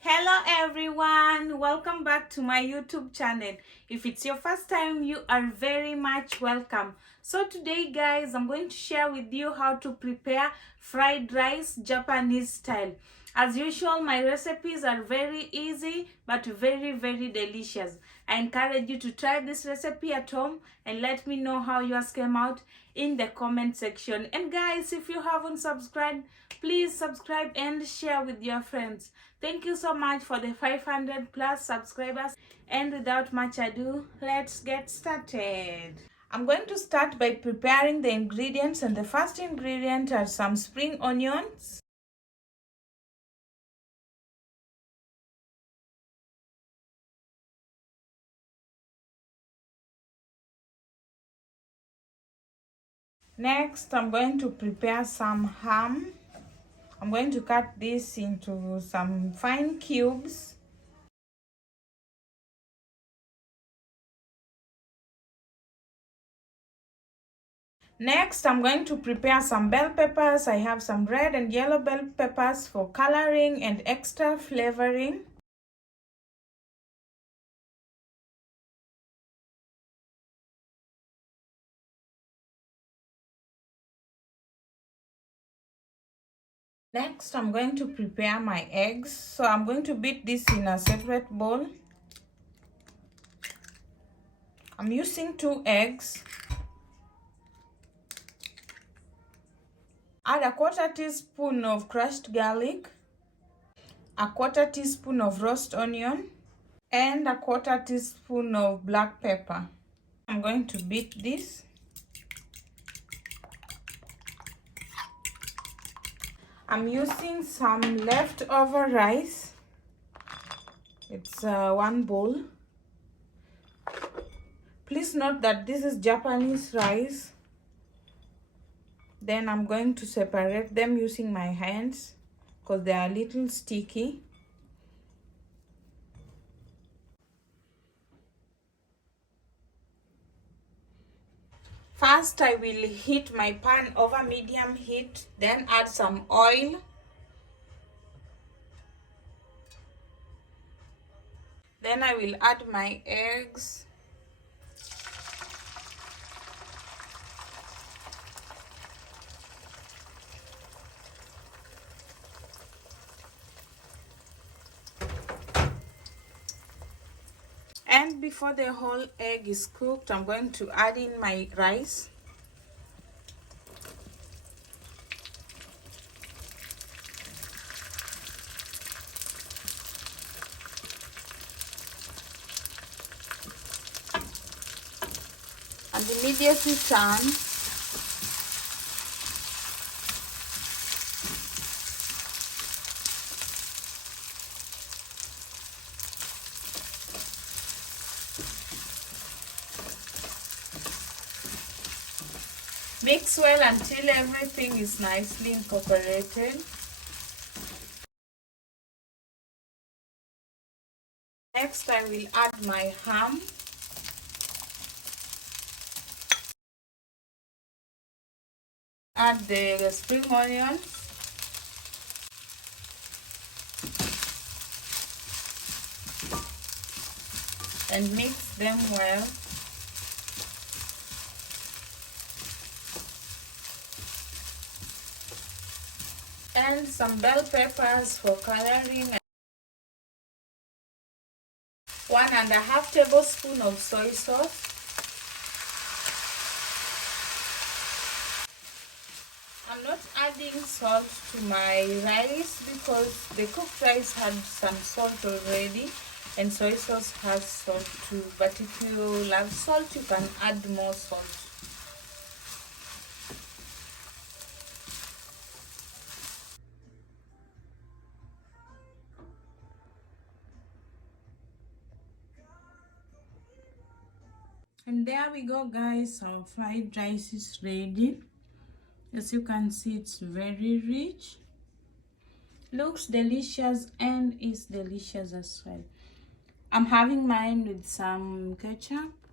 Hello everyone, welcome back to my YouTube channel. If it's your first time, you are very much welcome. So today guys, I'm going to share with you how to prepare fried rice Japanese style. As usual, my recipes are very easy but very delicious. I encourage you to try this recipe at home and let me know how yours came out in the comment section. And guys, if you haven't subscribed, please subscribe and share with your friends. Thank you so much for the 500 plus subscribers. And without much ado, let's get started. I'm going to start by preparing the ingredients, and the first ingredient are some spring onions, next I'm going to prepare some ham. I'm going to cut this into some fine cubes. Next, I'm going to prepare some bell peppers. I have some red and yellow bell peppers for coloring and extra flavoring. Next, I'm going to prepare my eggs. So I'm going to beat this in a separate bowl. I'm using 2 eggs. Add a 1/4 teaspoon of crushed garlic, a 1/4 teaspoon of roast onion, and a 1/4 teaspoon of black pepper. I'm going to beat this. I'm using some leftover rice. It's 1 bowl. Please note that this is Japanese rice. Then I'm going to separate them using my hands because they are a little sticky. First, I will heat my pan over medium heat, then add some oil. Then I will add my eggs. And before the whole egg is cooked, I'm going to add in my rice. And immediately turn. Mix well until everything is nicely incorporated. Next, I will add my ham. Add the spring onions. And mix them well. And some bell peppers for coloring. 1.5 tablespoons of soy sauce. I'm not adding salt to my rice because the cooked rice had some salt already, and soy sauce has salt too. But if you love salt, you can add more salt. And there we go guys, our fried rice is ready. As you can see, it's very rich, looks delicious, and is delicious as well. I'm having mine with some ketchup.